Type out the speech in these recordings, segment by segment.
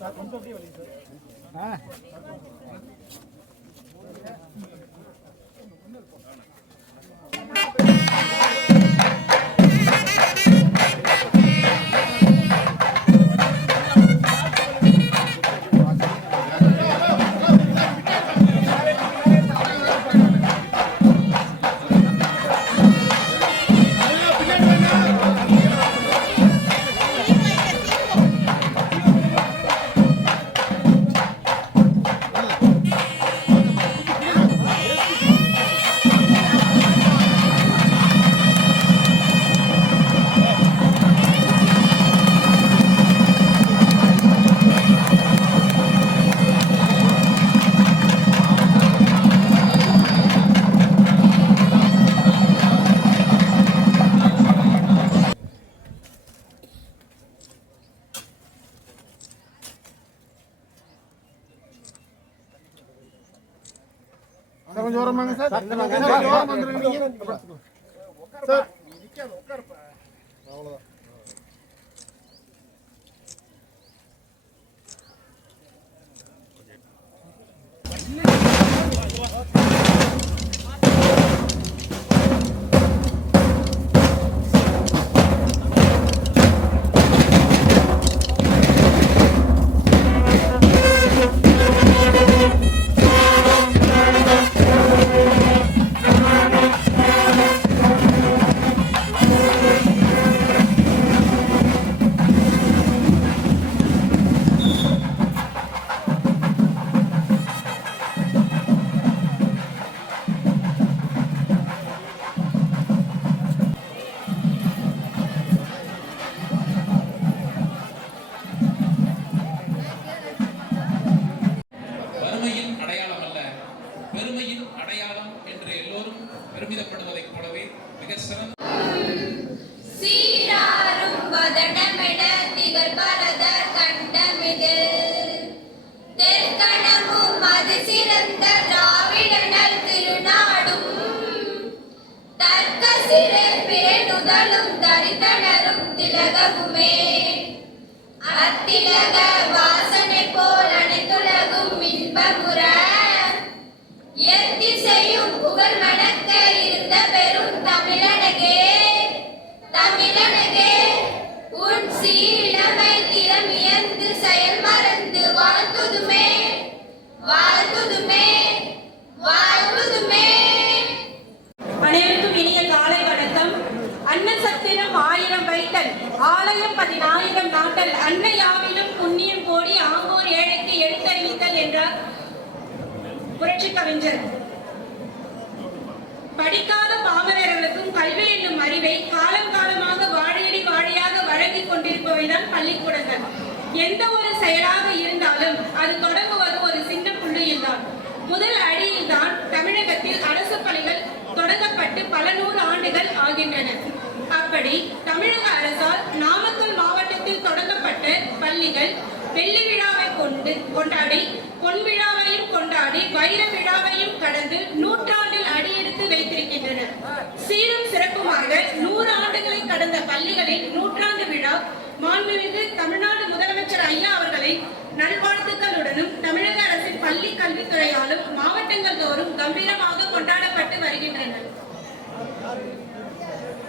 Sir கொஞ்சம் அப்படியே வலிங்க sir. கொஞ்சம் ஓரமாங்க சார். சார் உட்காருப்பா. அவ்வளோதான். பெருமிதப்படுவதைப் போலவே மிக சிறந்த சீராரும் வதனமென திகழ்பரதர் கண்டமிதில் தெற்கணமும் அது சிறந்த திராவிடனல் திருநாடும் தர்க்க சிறு பிறனுதலும் தரித்தனரும் திலகமுமே அத்திலக வாசனை போல் அனைத்துலகும் இன்பமுற எத்திசையும் புகழ் மணக்க இருந்த பெரும் தமிழனகே தமிழனகே உன் சீழமை திறமியந்து செயல் மறந்து வாழ்த்துதுமே வாழ்த்துதுமே வாழ்த்துதுமே. அனைவருக்கும் இனிய காலை வணக்கம். அன்னசத்திரம் 1000 வைத்தல் ஆலயம் 10,000 நாட்டல் அன்னை யாவிலும் புண்ணியம் கோடி ஆங்கோர் ஏழைக்கு எடுத்தறிவித்தல் என்றார் புரட்சி கவிஞர். படிக்காத பாமரர்களுக்கும் கல்வி என்னும் அறிவை காலம் காலமாக வாழையடி வாழையாக வழங்கிக் கொண்டிருப்பவைதான் பள்ளிக்கூடங்கள். எந்த ஒரு செயலாக இருந்தாலும் அது தொடங்குவது ஒரு சின்ன புள்ளியில் தான். முதல் அடியில் தான் தமிழகத்தில் அரசு பள்ளிகள் தொடங்கப்பட்டு பல 100 ஆண்டுகள் ஆகின்றன. அப்படி தமிழக அரசால் நாமக்கல் மாவட்டத்தில் தொடங்கப்பட்ட பள்ளிகள் வெள்ளி விழாவை கொண்டாடி பொன் விழாவையும் கொண்டாடி வைர விழாவையும் கடந்து 100 ஆண்டில் அடியெடுத்து வைத்திருக்கின்றன. சீரும் சிறப்புமாக 100 ஆண்டுகளை கடந்த பள்ளிகளின் 100ஆண்டு விழா மாண்புமிகு தமிழ்நாடு முதலமைச்சர் ஐயா அவர்களின் நல்வாழ்த்துக்களுடனும் தமிழக அரசின் பள்ளி கல்வித்துறையாலும் மாவட்டங்கள் தோறும் கம்பீரமாக கொண்டாடப்பட்டு வருகின்றன.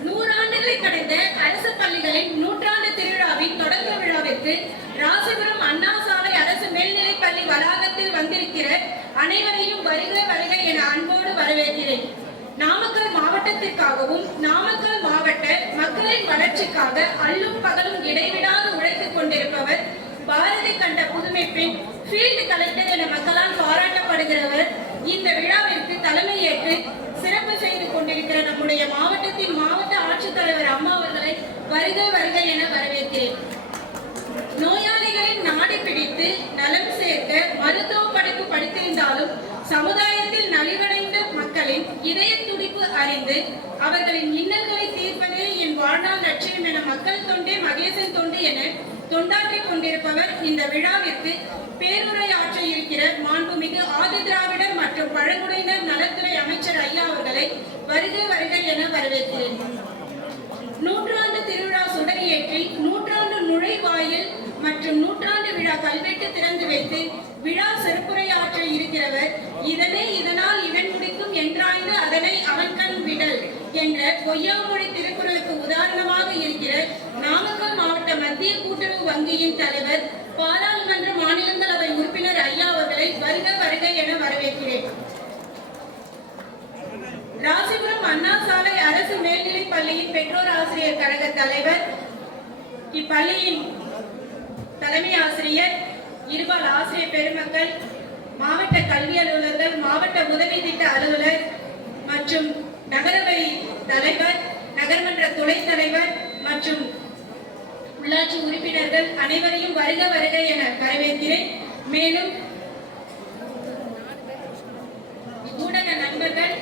100 ஆண்டுகளை கடந்த அரசு பள்ளிகளின் 100ஆண்டு திருவிழாவின் தொடக்க விழாவிற்கு ராசிபுரம் அண்ணா சாலை அரசு மேல்நிலைப் பள்ளி வளாகத்தில் வந்திருக்கிற அனைவரையும் வருக வருக என அன்போடு வரவேற்கிறேன். நாமக்கல் மாவட்டத்திற்காகவும் நாமக்கல் மாவட்ட மக்களின் வளர்ச்சிக்காக அல்லும் பகலும் இடைவிடாது உழைத்துக் கொண்டிருப்பவர் பாரதி கண்ட புதுமை பெண் ஃபீல்டு கலெக்டர் என மக்களால் பாராட்டப்படுகிறவர். இந்த விழாவிற்கு தலைமையேற்று சிறப்பு செய்து கொண்டிருக்கிற நம்முடைய மாவட்டத்தின் மாவட்ட ஆட்சித்தலைவர் அம்மா அவர்களை வருக வருக என வரவேற்கிறேன். நோயாளிகளின் நாடி பிடித்து நலம் சேர்க்க மருத்துவ படிப்பு படித்திருந்தாலும் சமுதாயத்தில் நலிவடைந்த மக்களின் இதய துடிப்பு அறிந்து அவர்களின் இன்னல்களை தீர்ப்பதே என் வாழ்நாள் லட்சியம் நிச்சயம் என மக்கள் தொண்டே மகேசன் தொண்டு என தொண்டாற்றிக் கொண்டிருப்பவர் இந்த விழாவிற்கு பேருரையாற்ற இருக்கிற மாண்புமிகு ஆதி திராவிடர் மற்றும் பழங்குடியினர் நலத்துறை அமைச்சர் ஐயா அவர்களை வருக வருக என வரவேற்கிறேன். நூற்றாண்டு திருவிழா சுடரேற்றில் நூற்றாண்டு நுழைவாயில் மற்றும் நூற்றாண்டு விழா கல்வெட்டு திறந்து வைத்து விழா சிறப்புரையாற்ற இருக்கிறவர் இதனால் இவன் முடிக்கும் என்றாய்ந்து அதனை அவன் கண் விடல் என்ற பொய்யாமொழி திருக்குறளுக்கு உதாரணமாக இருக்கிற நாமக்கல் மாவட்ட மத்திய கூட்டுறவு வங்கியின் தலைவர் பாராளுமன்ற மாநிலங்களவை உறுப்பினர் ஐயா அவர்களை வருக வருக என வரவேற்கிறேன். ராசிபுரம் அண்ணா சாலை அரசு மேல்நிலைப் பள்ளியின் பெற்றோர் ஆசிரியர் கழக தலைவர், இப்பள்ளியின் தலைமை ஆசிரியர், இருபால் ஆசிரியர் பெருமக்கள், மாவட்ட கல்வி அலுவலர்கள், மாவட்ட உதவி திட்ட அலுவலர் மற்றும் நகரவை தலைவர், நகர்மன்ற துணைத் தலைவர் மற்றும் உள்ளாட்சி உறுப்பினர்கள் அனைவரையும் வருக வருக என வரவேற்கிறேன். மேலும் ஊடக நண்பர்கள்,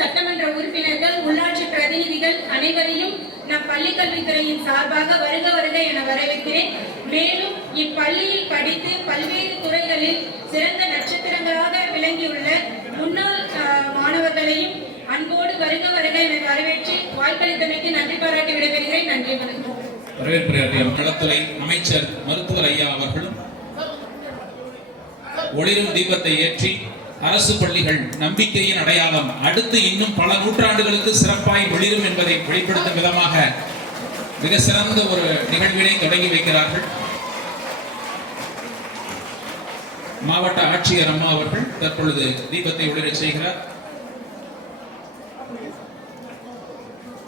சட்டமன்ற உறுப்பினர்கள், உள்ளாட்சி பிரதிநிதிகள் அனைவரையும் நம் பள்ளி கல்வித்துறையின் சார்பாக வருக வருக என வரவேற்கிறேன். மேலும் இப்பள்ளியில் படித்து பல்வேறு துறைகளில் சிறந்த நட்சத்திரங்களாக விளங்கியுள்ள முன்னாள் மாணவர்களையும் அன்போடு வருக வருக என வரவேற்று வாய்ப்பளித்தமைக்கு நன்றி பாராட்டி விடைபெறுகிறேன். நன்றி, வணக்கம். வரவேற்புரையாற்றிய நலத்துறை அமைச்சர் மருத்துவர் ஐயா அவர்களும் ஒளிரும் தீபத்தை ஏற்றி அரசு பள்ளிகள் நம்பிக்கையின் அடையாளம், அடுத்து இன்னும் பல நூற்றாண்டுகளுக்கு சிறப்பாய் ஒளிரும் என்பதை வெளிப்படுத்தும் விதமாக மிக சிறந்த ஒரு நிகழ்வினை தொடங்கி வைக்கிறார்கள். மாவட்ட ஆட்சியர் அம்மா அவர்கள் தற்பொழுது தீபத்தை ஒளிரச் செய்கிறார்.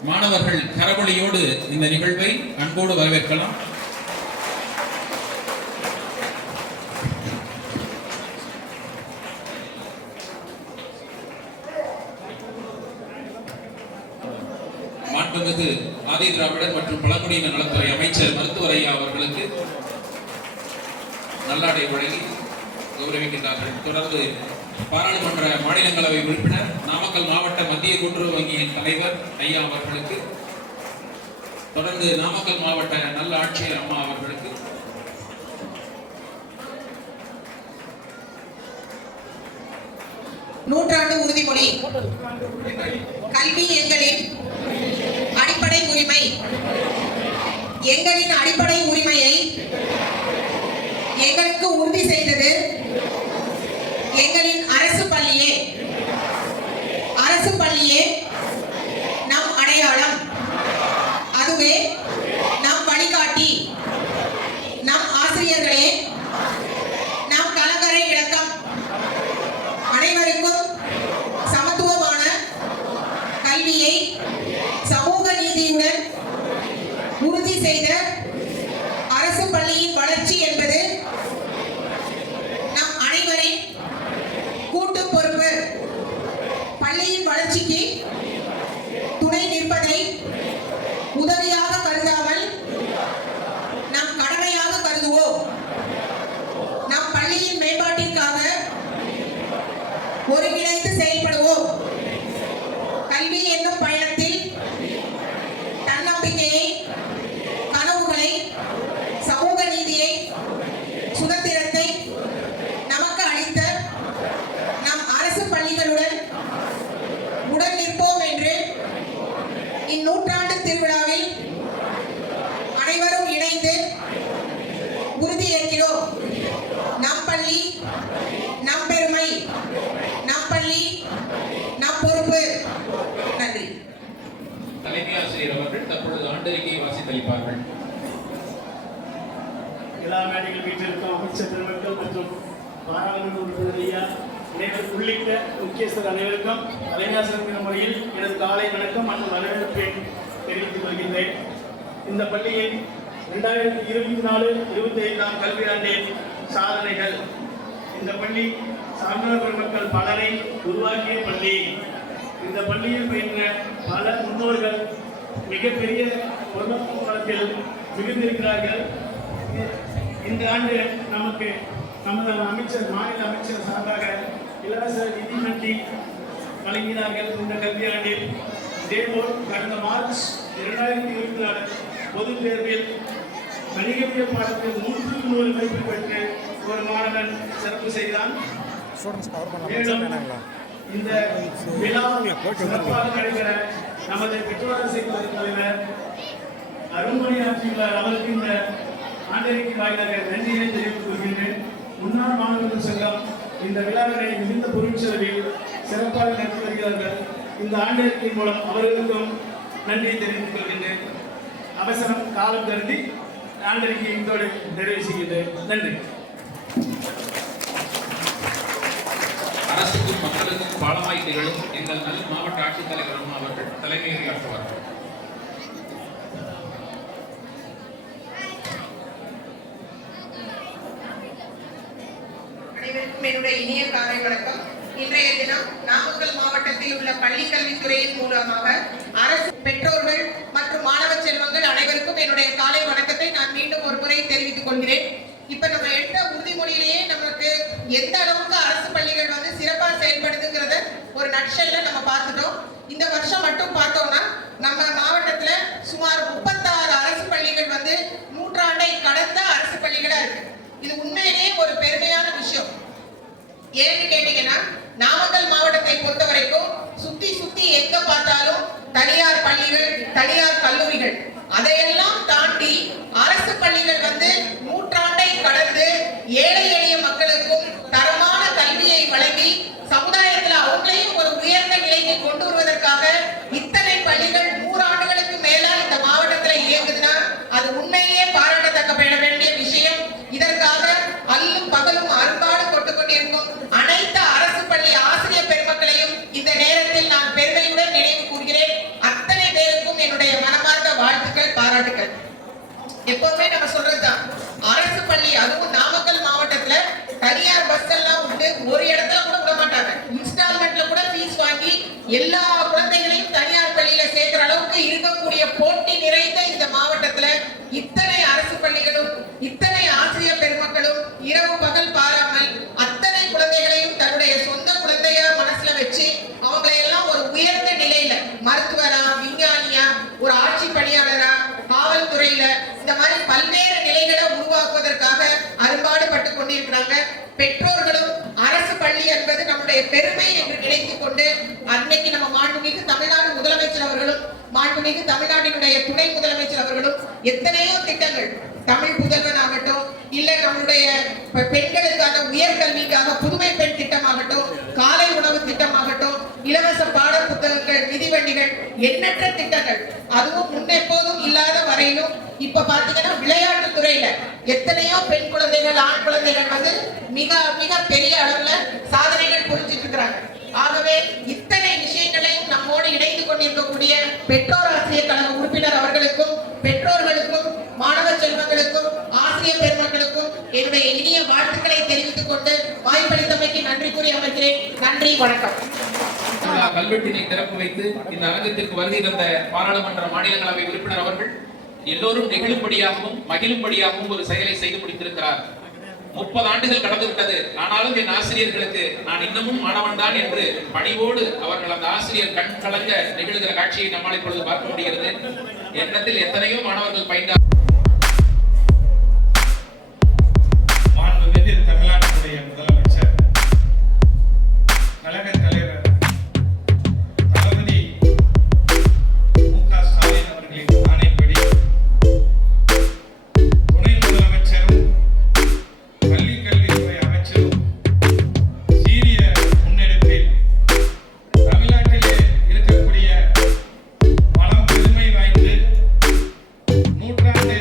மாணவர்கள் கரவொலியோடு இந்த நிகழ்வை அன்போடு வரவேற்கலாம். மாண்புமிகு ஆதி திராவிடர் மற்றும் பழங்குடியினர் நலத்துறை அமைச்சர் மருத்துவர் ஐயா அவர்களுக்கு நல்லாடை வழங்கி கௌரவிக்கின்றார்கள். தொடர்ந்து பாராளுமன்ற மாநிலங்களவை உறுப்பினர், நாமக்கல் மாவட்ட மத்திய கூட்டுறவு வங்கியின் தலைவர் ஐயா அவர்களுக்கு, தொடர்ந்து நாமக்கல் மாவட்ட நல்ல ஆட்சியர் அம்மா அவர்களுக்கு, நூற்றாண்டு உறுதிமொழி. கல்வி எங்களின் அடிப்படை உரிமை. எங்களின் அடிப்படை உரிமையை எங்களுக்கு உறுதி செய்தது எங்களின் அரசு பள்ளியே. அரசு பள்ளியே நம் அடையாளம், அதுவே நம் வழிகாட்டி. நம் ஆசிரியர்களே நம் கலங்கரை விளக்கம். அனைவருக்கும் சமத்துவமான கல்வியை சமூக நீதியுடன் உறுதி செய்த அரசு பள்ளியின் வளர்ச்சி என்பது நம் அனைவரின் கூட்டு பொறுப்பு. பள்ளியின் வளர்ச்சிக்கு துணை நிற்பதை உதவியாக கருதாமல் நம் கடமையாக கருதுவோம். நம் பள்ளியின் மேம்பாட்டிற்காக ஒருங்கிணைந்து செயல்படுவோம். கல்வி என்னும் பயணத்தில் தன்னம்பிக்கையை, கனவுகளை, சமூக நீதியை, சுதந்திரத்தை நமக்கு அளித்த நம் அரசு பள்ளிகளுடன் உடன் நிற்போம் என்று இந்நூற்றாண்டு திருவிழாவில் அனைவரும் இணைந்து உறுதியேற்கிறோம். நம் பள்ளி நம் பெருமை, நம் பள்ளி நம் பொறுப்பு. நன்றி. தலைமை ஆசிரியர் அவர்கள் தற்பொழுது ஆண்டறிக்கையை வாசித்தளிப்பார்கள். எல்லா மேடைகள் வீட்டிற்கும் அமைச்சர் பெருமக்கள் மற்றும் பாராளுமன்ற உறுப்பினர் ஐயா உள்ளிட்ட முக்கியஸ்தர் அனைவருக்கும் தலைமையாசிரியர் முறையில் எனது காலை வணக்கம் மற்றும் வரவேற்பை தெரிவித்துக் கொள்கின்றேன். இந்த பள்ளியின் 2024-25 கல்வியாண்டின் சாதனைகள். இந்த பள்ளி சான்றோர் பெருமக்கள் பலரை உருவாக்கிய பள்ளி. இந்த பள்ளியில் பயின்ற பல முன்னோர்கள் மிகப்பெரிய பொருளாதாரத்தில் மிகுந்திருக்கிறார்கள். இந்த ஆண்டு நமக்கு நமது அமைச்சர், மாநில அமைச்சர் சார்பாக இலவச நிதி வண்டி வழங்கினார்கள் இந்த கல்வியாண்டில். இதேபோல் கடந்த மார்ச் 2024 பொதுத் தேர்வில் வணிகவியல் பாடத்தில் 100 மதிப்பு பெற்று ஒரு மாணவன் சிறப்பு செய்தான். மேலும் இந்த விழா சிறப்பாக நடைபெற நமது பெற்றோரரசை தலைவர் அருண்மொழியாற்றியுள்ளார். அவருக்கு இந்த ஆண்டறிக்கை வாயிலாக நன்றியை தெரிவித்துக் கொள்கின்றேன். முன்னாள் மாணவர்கள் சங்கம் இந்த விழாவினை மிகுந்த பொருட்செலவில் சிறப்பாக நடத்தி வருகிறார்கள். இந்த ஆண்டறிக்கை மூலம் அவர்களுக்கும் நன்றியை தெரிவித்துக் கொள்கின்றேன். அவசரம் காலம் கருதி ஆண்டறிக்கை இதோடு நிறைவு செய்கின்றேன். நன்றி. அரசுக்கும் மக்களுக்கும் பாலமாய் திகழும் எங்கள் நல் மாவட்ட ஆட்சித்தலைவரும் அவர்கள் தலைமையேற்பார்கள். அனைவருக்கும் என்னுடைய இனிய காலை வணக்கம். இன்றைய தினம் நாமக்கல் மாவட்டத்தில் உள்ள பள்ளிக் கல்வித்துறையின் மூலமாக அரசு, பெற்றோர்கள் மற்றும் மாணவ செல்வங்கள் அனைவருக்கும் என்னுடைய காலை வணக்கத்தை நான் மீண்டும் ஒரு முறை தெரிவித்துக் கொள்கிறேன். இப்ப நம்ம எடுத்த உறுதிமொழியிலேயே நமக்கு எந்த அளவுக்கு அரசு பள்ளிகள் வந்து சிறப்பாக செயல்படுதுங்கிறத ஒரு நட்சல்ல நம்ம பார்த்துட்டோம். இந்த வருஷம் மட்டும் பார்த்தோம்னா நம்ம மாவட்டத்துல சுமார் 36 அரசு பள்ளிகள் வந்து நூற்றாண்டை கடந்த அரசு பள்ளிகளா இருக்கு. இது உண்மையிலேயே ஒரு பெருமையான விஷயம். ஏன்னு கேட்டீங்கன்னா, நாமக்கல் மாவட்டத்தை பொறுத்த வரைக்கும் சுத்தி எங்க பார்த்தாலும் தனியார் பள்ளிகள், தனியார் கல்லூரிகள், அதையெல்லாம் தாண்டி அரசு பள்ளிகள் வந்து நூற்றாண்டை கடந்து ஏழை எளிய மக்களுக்கும் தரமான கல்வியை வழங்கி சமுதாயத்தில் அவங்களையும் ஒரு உயர்ந்த நிலைக்கு கொண்டு வருவதற்காக இத்தனை பள்ளிகள் 100 ஆண்டுகளுக்கு மேல இந்த மாவட்டத்தில் இயங்குதுன்னா அது உண்மையிலேயே பாராட்டத்தக்க வேண்டிய விஷயம். இதற்காக அல்லும் பகலும் அரும்பாடு கொண்டு கொண்டிருக்கும் அனைத்து அரசு பள்ளி ஆசிரியர் பெருமக்களையும் இந்த நேரத்தில் நான் பெருமையுடன் நினைவு கூறுகிறேன். அத்தனை பேருக்கும் என்னுடைய மனமார்ந்த வாழ்த்துக்கள், பாராட்டுக்கள். எப்பவுமே நம்ம சொல்றதுதான், அரசு பள்ளி அதுவும் நாமக்கல் மாவட்டத்துல தனியார் பஸ் எல்லாம் உண்டு. ஒரு இடத்துல கூட விட மாட்டாங்க. இன்ஸ்டால்மெண்ட்ல கூட ஃபீஸ் வாங்கி எல்லா குழந்தைகளையும் தனியார் பள்ளியில சேர்க்கிற அளவுக்கு இருக்கக்கூடிய போட்டி நிறைந்த இந்த மாவட்டத்துல இத்தனை அரசு பள்ளிகளும் இத்தனை ஆசிரியர் பெருமக்களும் இரவு பகல் பாராமல் அத்தனை குழந்தைகளையும் தன்னுடைய சொந்த குழந்தையா மனசுல வச்சு அவங்களை எல்லாம் ஒரு உயர்ந்த நிலையில மருத்துவரா, விஞ்ஞானியா, ஒரு ஆட்சி பணியாளரா, காவல்துறையில இந்த மாதிரி பல்வேறு நிலைகளை உருவாக்குவதற்காக அரும்பாடுபட்டு கொண்டிருக்கிறாங்க. பெற்றோர்களும் அரசு பள்ளி என்பது நம்முடைய பெருமை என்று நினைத்துக் கொண்டு அன்னைக்கு நம்ம மாண்புமிகு தமிழ்நாடு முதலமைச்சர் அவர்களும் மாண்புமிகு தமிழ்நாட்டினுடைய துணை முதலமைச்சர் அவர்களும் எத்தனையோ திட்டங்கள், தமிழ் புதல்வன் ஆகட்டும், இல்ல நம்முடைய பெண்களுக்கான உயர்கல்விக்காக புதுமை பெண் திட்டமாகட்டும், காலை உணவு திட்டமாகட்டும், இலவச பாட புத்தகங்கள், மிதிவண்டிகள், எண்ணற்ற திட்டங்கள், அதுவும் முன்னெப்போதும் இல்லாத வரையிலும் இப்ப பாத்தீங்கன்னா விளையாட்டு துறையில எத்தனையோ பெண் குழந்தைகள், ஆண் குழந்தைகள் வந்து மிக மிக பெரிய அளவுல சாதனைகள் புரிஞ்சிட்டு இருக்கிறாங்க. ஆகவே இத்தனை விஷயங்களையும் நம்மோடு இணைந்து கொண்டிருக்கக்கூடிய பெற்றோர் ஆசிரியர் கழக உறுப்பினர் அவர்களுக்கும், பெற்றோர்களுக்கும், மாணவ செல்வங்களுக்கும், ஆசிரியர் பெருமக்களுக்கும் என்னுடைய இனிய வாழ்த்துக்களை தெரிவித்துக் கொண்டு வாய்ப்பளித்தமைக்கு நன்றி கூறி அமைக்கிறேன். நன்றி, வணக்கம். கல்வெட்டினை திறப்பு வைத்து இந்த அரங்கத்திற்கு வருகை தந்த பாராளுமன்ற மாநிலங்களவை உறுப்பினர் அவர்கள் எல்லோரும் நெகிழும்படியாகவும் மகிழும்படியாகவும் ஒரு செயலை செய்து முடித்திருக்கிறார். 30 ஆண்டுகள் கடந்து விட்டது. ஆனாலும் என் ஆசிரியர்களுக்கு நான் இன்னமும் மாணவன் தான் என்று பணிவோடு அவர்கள் அந்த ஆசிரியர் கண் கலங்க நிகழ்கிற காட்சியை நம்மால் இப்பொழுது பார்க்க முடிகிறது. எண்ணத்தில் எத்தனையோ மாணவர்கள் பயின்றார். மாண்புமிகு தமிழ்நாட்டுடைய முதலமைச்சர், கழக தலைவர் தளபதி மு.க. ஸ்டாலின் அவர்களின் ஆணைப்படி துணை முதலமைச்சரும் பள்ளிக் கல்வித்துறை அமைச்சரும் சீரிய முன்னெடுப்பில் தமிழ்நாட்டிலே இருக்கக்கூடிய பழம் பெருமை வாய்ந்து நூற்றாண்டு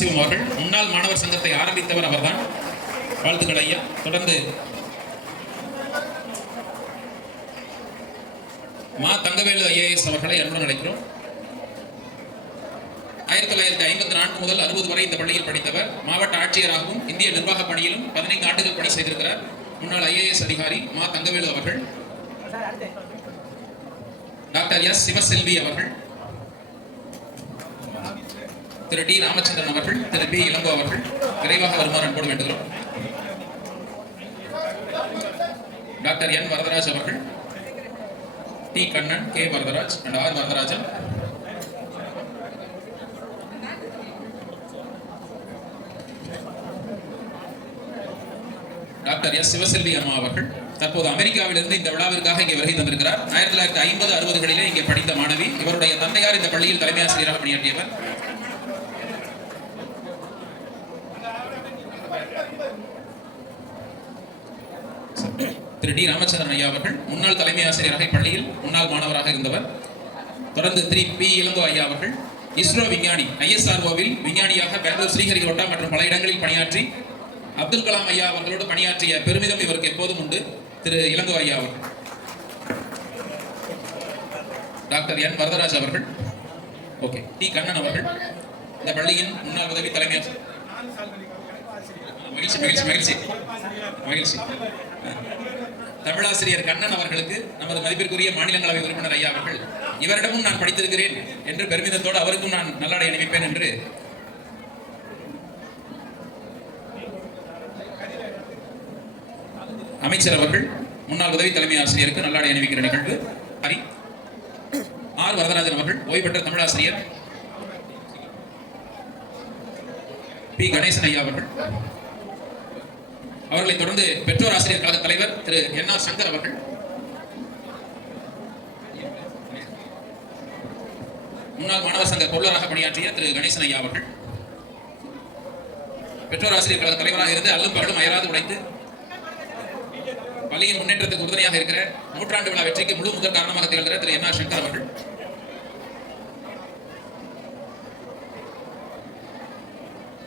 சதாசிவம் அவர்கள் முன்னாள் மாணவர் சங்கத்தை ஆரம்பித்தவர் அவர்தான். வாழ்த்துக்கள் ஐயா. தொடர்ந்து மா தங்கவேலு IAS அவர்களை அன்புடன் அழைக்கிறோம். 1954 முதல் 60 வரை இந்த பள்ளியில் படித்தவர். மாவட்ட ஆட்சியராகவும் இந்திய நிர்வாக பணியிலும் 15 ஆண்டுகள் பணி செய்திருக்கிறார். முன்னாள் IAS அதிகாரி மா தங்கவேலு அவர்கள். டாக்டர் S சிவசெல்வி அவர்கள், திரு டி ராமச்சந்திரன் அவர்கள், திரு பி இளங்கோ அவர்கள் விரைவாக வருமாறு அன்போடு வேண்டுகிறோம். டாக்டர் N வரதராஜ் அவர்கள், D Kannan, K Varadaraj and R Varadarajan. Doctor S Sivaselvi அம்மா அவர்கள் தற்போது அமெரிக்காவிலிருந்து இந்த விழாவிற்காக இங்கே வருகை தந்திருக்கிறார். 1950-60களிலே இங்கே படித்த மாணவி. இவருடைய தந்தையார் இந்த பள்ளியில் தலைமை ஆசிரியராக பணியாற்றியவர். திரு டி ராமச்சந்திரன் ஐயா அவர்கள் முன்னாள் தலைமை ஆசிரியராக பள்ளியில் முன்னாள் மாணவராக இருந்தவர். தொடர்ந்து திரு பி இளங்கோ ஐயா அவர்கள் இஸ்ரோ விஞ்ஞானி, ISROவில் விஞ்ஞானியாக பெங்களூர் ஸ்ரீஹரிகோட்டா மற்றும் பல இடங்களில் பணியாற்றி அப்துல் கலாம் ஐயா அவர்களோடு பணியாற்றிய பெருமிதம் இவருக்கு எப்போதும் உண்டு. திரு இளங்கோ ஐயா அவர்கள். டாக்டர் N வரதராஜ் அவர்கள். ஓகே. டி கண்ணன் அவர்கள் இந்த பள்ளியின் முன்னாள் உதவி தலைமை ஆசிரியர். மகிழ்ச்சி மகிழ்ச்சி மகிழ்ச்சி மகிழ்ச்சி. தமிழாசிரியர் கண்ணன் அவர்களுக்கு நமது மதிப்பிற்குரிய மாநிலங்களவை உறுப்பினர் ஐயா அவர்கள் இவரிடமும் நான் படித்திருக்கிறேன் என்று பெருமிதத்தோடு அவருக்கும் நான் நல்லாடை அணிவிப்பேன் என்று அமைச்சர் அவர்கள் முன்னாள் உதவி தலைமை ஆசிரியருக்கு நல்லாடை அணிவிக்கிற நிகழ்வு. R வரதராஜன் அவர்கள் ஓய்வு பெற்ற தமிழாசிரியர். பி கணேசன் ஐயா அவர்கள். அவர்களை தொடர்ந்து பெற்றோர் ஆசிரியர் கழக தலைவர் திரு NR சங்கர் அவர்கள். முன்னாள் மாணவர் சங்க பொருளாளராக பணியாற்றிய திரு கணேசன் ஐயா அவர்கள். பெற்றோர் ஆசிரியர் கழக தலைவராக இருந்து அல்லும் பகலும் அயராது உழைத்து பள்ளியின் முன்னேற்றத்துக்கு உறுதுணையாக இருக்கிற நூற்றாண்டு விழா வெற்றிக்கு முழு முதல் காரணமாக திகழ்கிற திரு NR சங்கர் அவர்கள்.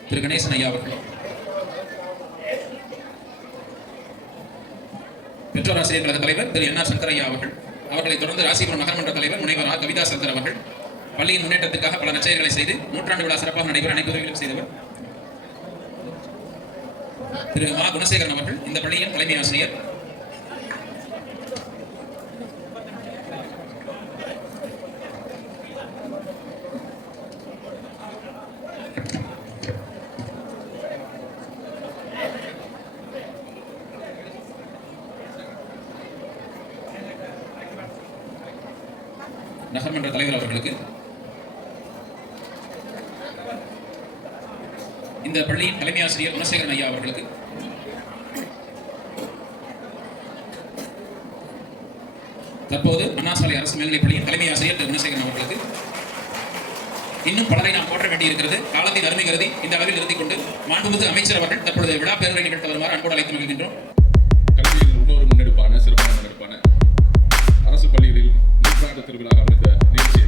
திரு கணேசன் ஐயா அவர்கள். பெற்றோர் ஆசிரியர் கழக தலைவர் திரு NR சங்கர் ஐயா அவர்கள். அவர்களை தொடர்ந்து ராசிபுரம் நகர்மன்ற தலைவர் முனைவர் R கவிதா சங்கர் அவர்கள். பள்ளியின் முன்னேற்றத்துக்காக பல நற்செயல்களை செய்து நூற்றாண்டு விழா சிறப்பாக நடைபெற அனைத்து உதவிகளும் செய்தவர். திரு மா குணசேகரன் அவர்கள் இந்த பள்ளியின் தலைமை ஆசிரியர். நகர்மன்ற தலைவர் அவர்களுக்கு, இந்த பள்ளியின் தலைமை ஆசிரியர் குணசேகரன் ஐயா அவர்களுக்கு, தற்போது அண்ணாசாலை அரசு மேல்நிலைப் பள்ளியின் தலைமை ஆசிரியர் திரு குணசேகரன் அவர்களுக்கு, இன்னும் பலரை நாம் போற்ற வேண்டியிருக்கிறது. காலத்தின் அருமை கருதி இந்த அளவில் நிறுத்திக் கொண்டு மாண்புமிகு அமைச்சர் அவர்கள் தற்பொழுது விழா பேருரை நிகழ்த்த வருமாறு அன்போடு அழைத்து மகிழ்கின்றோம். கல்வியில் இன்னொரு சிறப்பான முன்னெடுப்பான அரசு பள்ளிகளில் நூற்றாண்டு திருவிழா அமைந்த நிகழ்ச்சியை